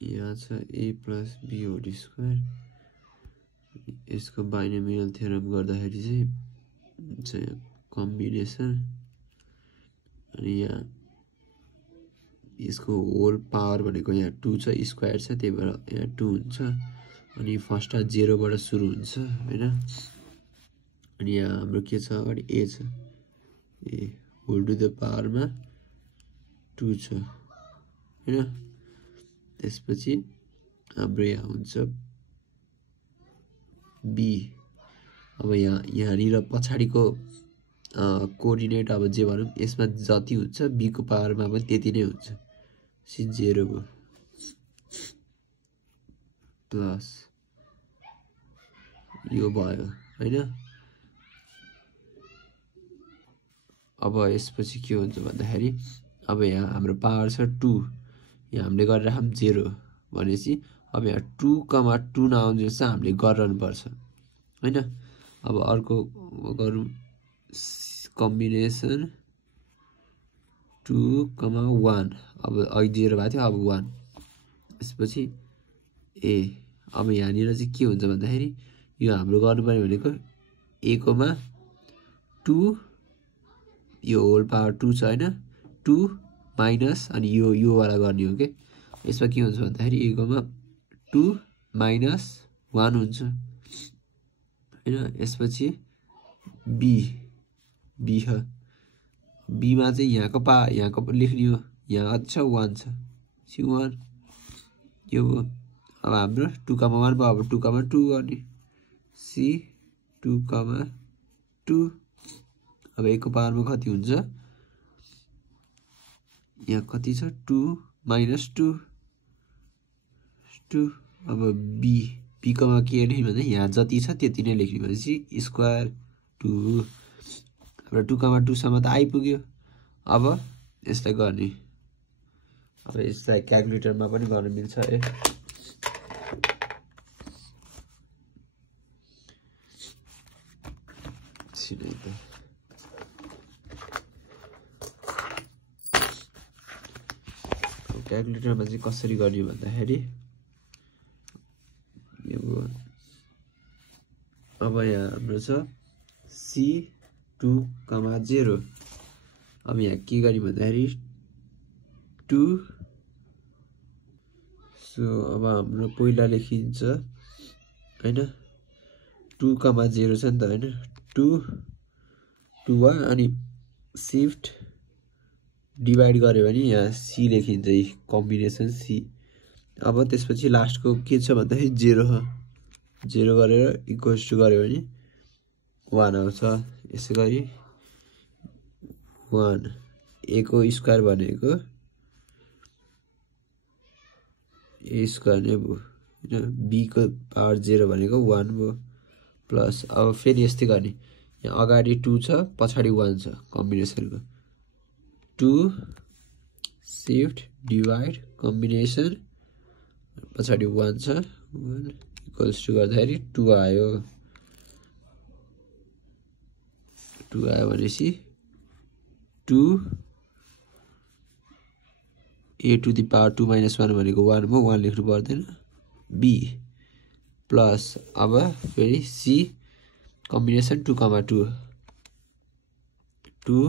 यहाँ छ a plus b whole square यसको बाइनोमियल थ्योरम गर्दाखेरि चाहिँ कम्बिनेसन अनि यहाँ यसको होल पावर भनेको यहाँ 2 छ स्क्वायर छ त्यही भएर यहाँ 2 हुन्छ अनि फर्स्ट 0 बाट सुरु हुन्छ हैन अनि यहाँ हाम्रो के छ अगाडि a छ a whole to the power मा 2 छ हैन त्यसपछि हाम्रो यहाँ हुन्छ b अब यहाँ नि र पछाडीको कोअर्डिनेट अब जे भनौं यसमा जति हुन्छ b को पावरमा पनि त्यति नै हुन्छ सी 0 भयो प्लस यो भयो हैन अब यसपछि के हुन्छ भन्दाखेरि अब यहाँ हाम्रो पावर छ 2 यहाँ हामीले गरिराखौं 0 भनेपछि अब यहाँ 2,2 नआउँछ हामीले गरिरहनु पर्छ हैन अब अर्को गरौँ कम्बिनेसन 2,1 अब अघि 0 भएको थियो अब 1 त्यसपछि a अब यहाँ निर चाहिँ के हुन्छ भन्दाखेरि यो हाम्रो गर्नुपर्ने भनेको a कोमा 2 यो होल पावर 2 छ हैन 2 माइनस अनि यो वाला गर्ने हो के यसमा के हुन्छ भन्दाखेरि a कोमा 2 माइनस 1 हुन्छ हैन यसपछि b ह b मा चाहिँ यहाँको लेख्ने हो यहाँ अच्छा 1 छ सी 1 यो अब हाम्रो 2,1 भयो अब 2,2 गर्ने सी 2,2 अब a को पावरमा कति हुन्छ यहाँ कति छ 2 माइनस 2 अब b कोमा के लेख्ने भन्दा यहाँ जति छ त्यति नै लेख्ने भनेपछि स्क्वायर 2 हाम्रो 2,2 सम्म त आइपुग्यो अब यसलाई गर्ने अब यसलाई क्याल्कुलेटरमा पनि गर्न मिल्छ है छिनै त क्याल्कुलेटरमा चाहिँ कसरी गर्ने भन्दाखेरि अब यहाँ हाम्रो छ c2,0 अब यहाँ के गर्ने भन्दाखेरि 2 सो अब हाम्रो पहिला लेखिन्छ हैन 2,0 छ नि त हैन 2 अनि शिफ्ट डिवाइड गर्यो भने यहाँ c लेखिन्छ कम्बिनेसन c अब त्यसपछि लास्टको के छ भन्दाखेरि 0 हो 0 गरेर इक्वल्स टु गर्यो भने 1 आउँछ यसै गरी 1 a को स्क्वायर भनेको a स्क्वायर नै भयो हैन b को पावर 0 भनेको 1 भयो प्लस अब फेरि यस्तै गर्ने यहाँ अगाडि 2 छ पछाडी 1 छ कम्बिनेसनको 2 शिफ्ट डिवाइड कम्बिनेसन पछाडी 1 छ 1 इक्वल्स टु गर्दाखेरि 2 आयो भनेपछि 2 a to the power 2 minus 1 भनेको 1 हो 1 लेख्नु पर्दैन b प्लस अब फेरि c कम्बिनेसन 2,2 2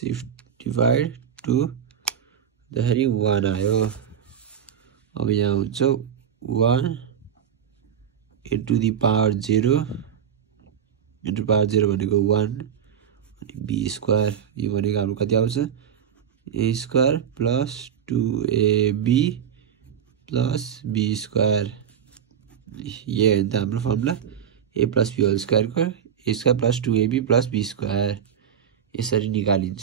शिफ्ट डिवाइड 2 दाखेरि 1 आयो अब यहाँ हुन्छ 1 a to the power 0 into power 0 भनेको 1 अनि b स्क्वायर यो भनेको हाम्रो कति आउँछ a square plus 2ab plus b square ये हो नि त हाम्रो formula a plus b whole square को a square plus 2ab plus b square यसरी निकालिन्छ